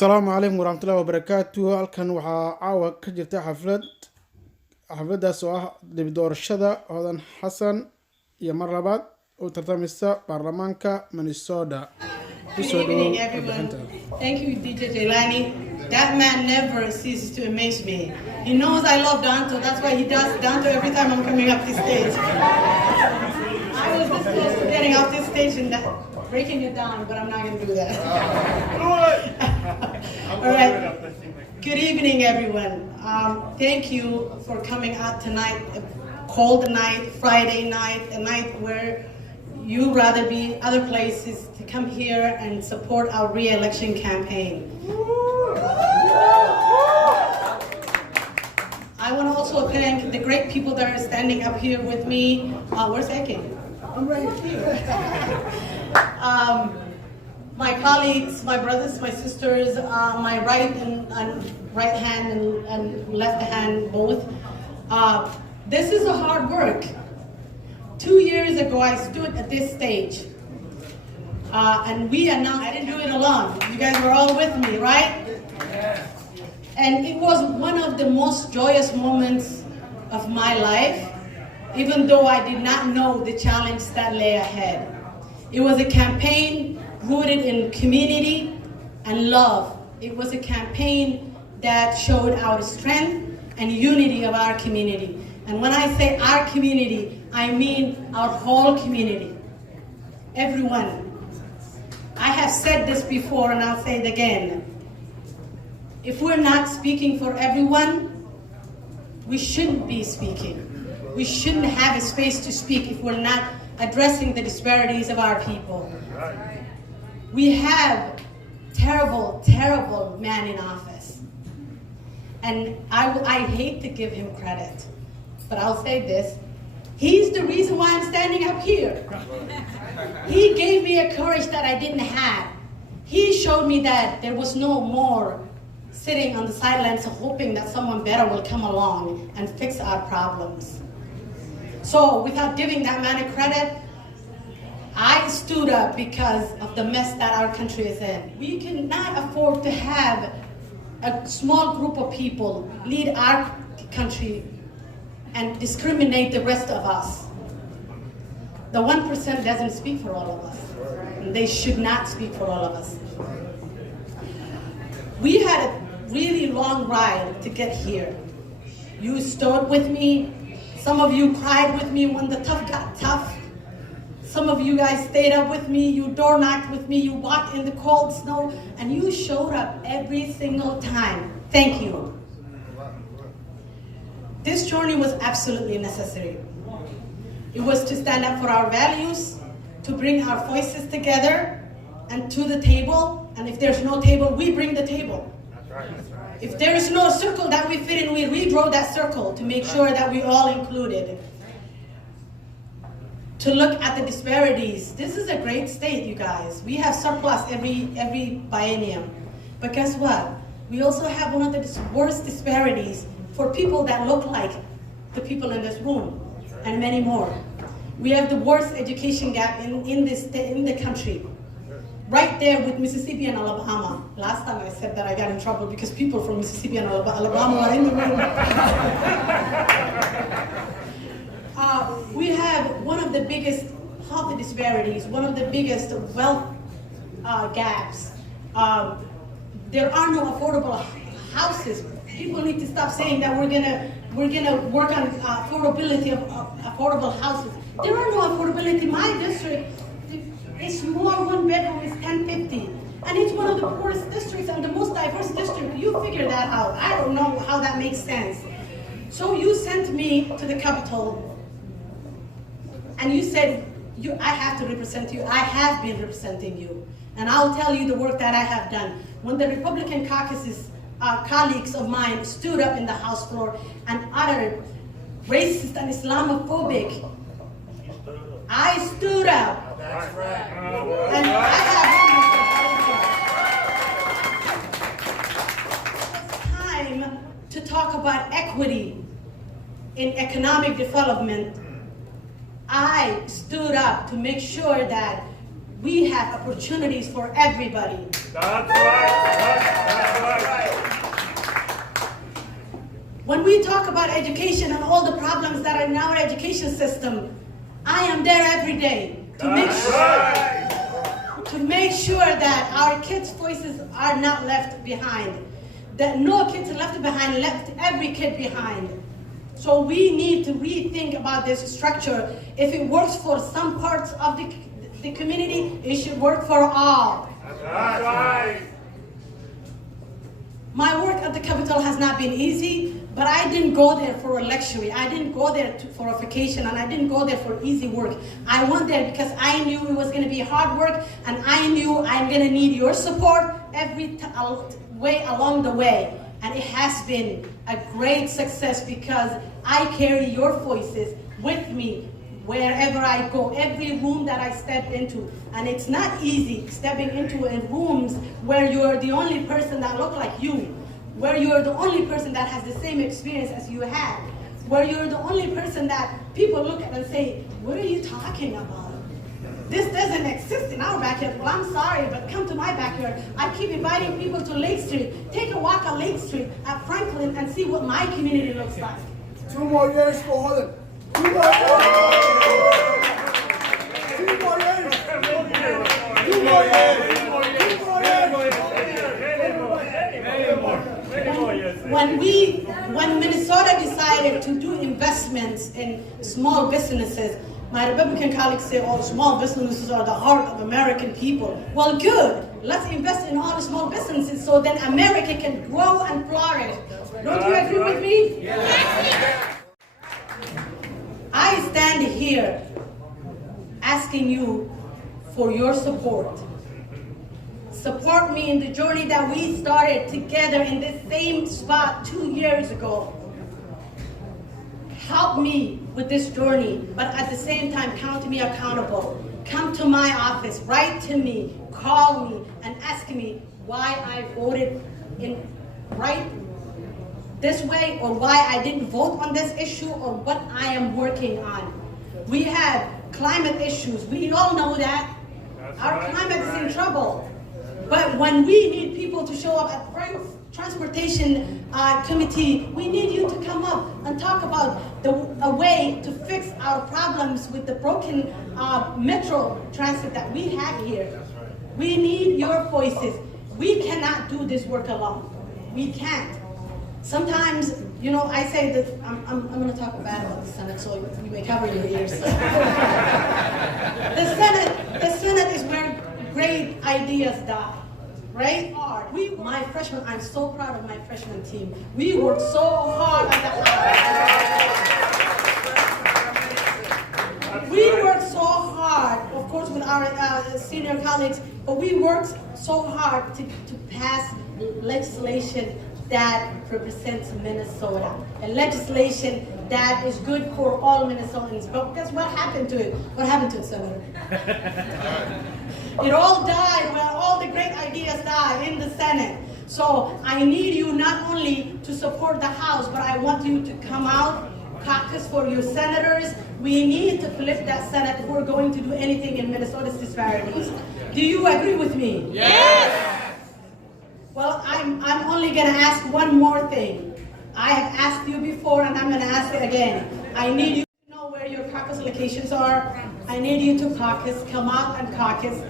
asalaamu calaykum waraxmatullahi wabarakaatu. halkan waxaa caawa ka jirta xafladaas oo ah dib doorashada hodan xasan iyo mar labaad u tartameysa baarlamaanka Minnesota. Good evening, everyone. Thank you, DJ Jelani. That man never ceases to amaze me. He knows I love Danto. That's why he does Danto every time I'm coming up this stage. I was this close to getting off this stage and breaking it down, but I'm not going to do that. All right. Good evening, everyone. Thank you for coming out tonight, a cold night, Friday night, a night where you'd rather be other places to come here and support our re-election campaign. I want to also thank the great people that are standing up here with me. Where's Eke? I'm right here. My colleagues, my brothers, my sisters, my right hand and left hand both. This is a hard work. 2 years ago, I stood at this stage, and we announced. I didn't do it alone. You guys were all with me, right? And it was one of the most joyous moments of my life, even though I did not know the challenge that lay ahead. It was a campaign rooted in community and love. It was a campaign that showed our strength and unity of our community. And when I say our community, I mean our whole community. Everyone. I have said this before and I'll say it again. If we're not speaking for everyone, we shouldn't be speaking. We shouldn't have a space to speak if we're not addressing the disparities of our people. We have terrible, terrible man in office. And I hate to give him credit, but I'll say this. He's the reason why I'm standing up here. He gave me a courage that I didn't have. He showed me that there was no more sitting on the sidelines hoping that someone better will come along and fix our problems. So without giving that man a credit, I stood up because of the mess that our country is in. We cannot afford to have a small group of people lead our country and discriminate the rest of us. The 1% doesn't speak for all of us. And they should not speak for all of us. We had a really long ride to get here. You stood with me. Some of you cried with me when the tough got tough. Some of you guys stayed up with me, you door knocked with me, you walked in the cold snow, and you showed up every single time. Thank you. This journey was absolutely necessary. It was to stand up for our values, to bring our voices together and to the table, and if there's no table, we bring the table. If there is no circle that we fit in, we redraw that circle to make sure that we all included. To look at the disparities. This is a great state, you guys. We have surplus every biennium. But guess what? We also have one of the worst disparities for people that look like the people in this room, and many more. We have the worst education gap in the country. Right there with Mississippi and Alabama. Last time I said that I got in trouble because people from Mississippi and Alabama are in the room. We have one of the biggest health disparities, one of the biggest wealth gaps. There are no affordable houses. People need to stop saying that we're gonna work on affordability of affordable houses. There are no affordability. My district is more one bedroom is $10.50, and it's one of the poorest districts and the most diverse district. You figure that out. I don't know how that makes sense. So you sent me to the Capitol. And you said, I have to represent you. I have been representing you. And I'll tell you the work that I have done. When the Republican caucus's colleagues of mine stood up in the House floor and uttered racist and Islamophobic, I stood up. That's right. And I have It's time to talk about equity in economic development. I stood up to make sure that we have opportunities for everybody. That's right. That's right. When we talk about education and all the problems that are in our education system, I am there every day to make sure that our kids' voices are not left behind, that no kids are left behind, left every kid behind. So we need to rethink about this structure. If it works for some parts of the community, it should work for all. That's right. My work at the Capitol has not been easy, but I didn't go there for a luxury. I didn't go there for a vacation, and I didn't go there for easy work. I went there because I knew it was going to be hard work, and I knew I'm going to need your support every way along the way. And it has been a great success because I carry your voices with me wherever I go, every room that I step into. And it's not easy stepping into rooms where you're the only person that look like you, where you're the only person that has the same experience as you had, where you're the only person that people look at and say, what are you talking about? This doesn't exist in our backyard. Well, I'm sorry, but come to my backyard. I keep inviting people to Lake Street. Take a walk on Lake Street at Franklin and see what my community looks like. 2 more years for Holland. 2 more years. 2 more years. 2 more years. 2 more years. When Minnesota decided to do investments in small businesses, my Republican colleagues say, oh, small businesses are the heart of American people. Well, good. Let's invest in all the small businesses so then America can grow and flourish. Don't you agree with me? Yes. I stand here asking you for your support. Support me in the journey that we started together in this same spot 2 years ago. Help me with this journey, but at the same time, count me accountable. Come to my office, write to me, call me, and ask me why I voted in right this way, or why I didn't vote on this issue, or what I am working on. We have climate issues. We all know that. Our climate is in trouble. But when we need people to show up at Transportation Committee, we need you to come up and talk about a way to fix our problems with the broken metro transit that we have here. We need your voices. We cannot do this work alone. We can't. Sometimes, you know, I say that I'm going to talk bad about the Senate, so you may cover your ears. The Senate is where great ideas die. Right? My freshmen, I'm so proud of my freshman team. We worked so hard on the We worked so hard, of course, with our senior colleagues, but we worked so hard to pass legislation that represents Minnesota, a legislation that is good for all Minnesotans. But guess what happened to it? What happened to it, Senator? It all died, well, all the great ideas died in the Senate. So I need you not only to support the House, but I want you to come out, caucus for your senators. We need to flip that Senate if we're going to do anything in Minnesota's disparities. Do you agree with me? Yes! Well, I'm only going to ask one more thing. I have asked you before, and I'm going to ask it again. I need you to know where your caucus locations are. I need you to caucus, come out and caucus.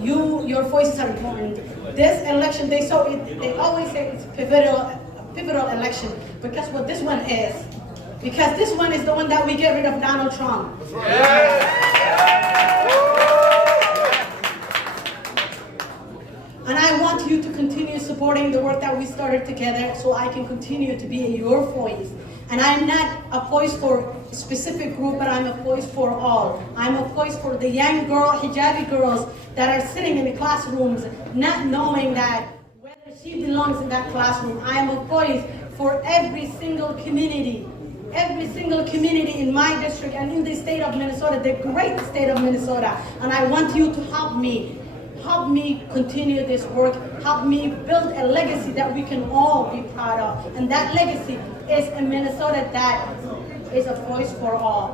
Your voices are important. This election, they always say it's a pivotal election, but guess what this one is? Because this one is the one that we get rid of Donald Trump. And I want you to continue supporting the work that we started together so I can continue to be your voice. And I'm not a voice for a specific group, but I'm a voice for all. I'm a voice for the young hijabi girls that are sitting in the classrooms not knowing that whether she belongs in that classroom. I am a voice for every single community in my district and in the state of Minnesota, the great state of Minnesota. And I want you to help me continue this work, help me build a legacy that we can all be proud of. And that legacy is a Minnesota that is a voice for all.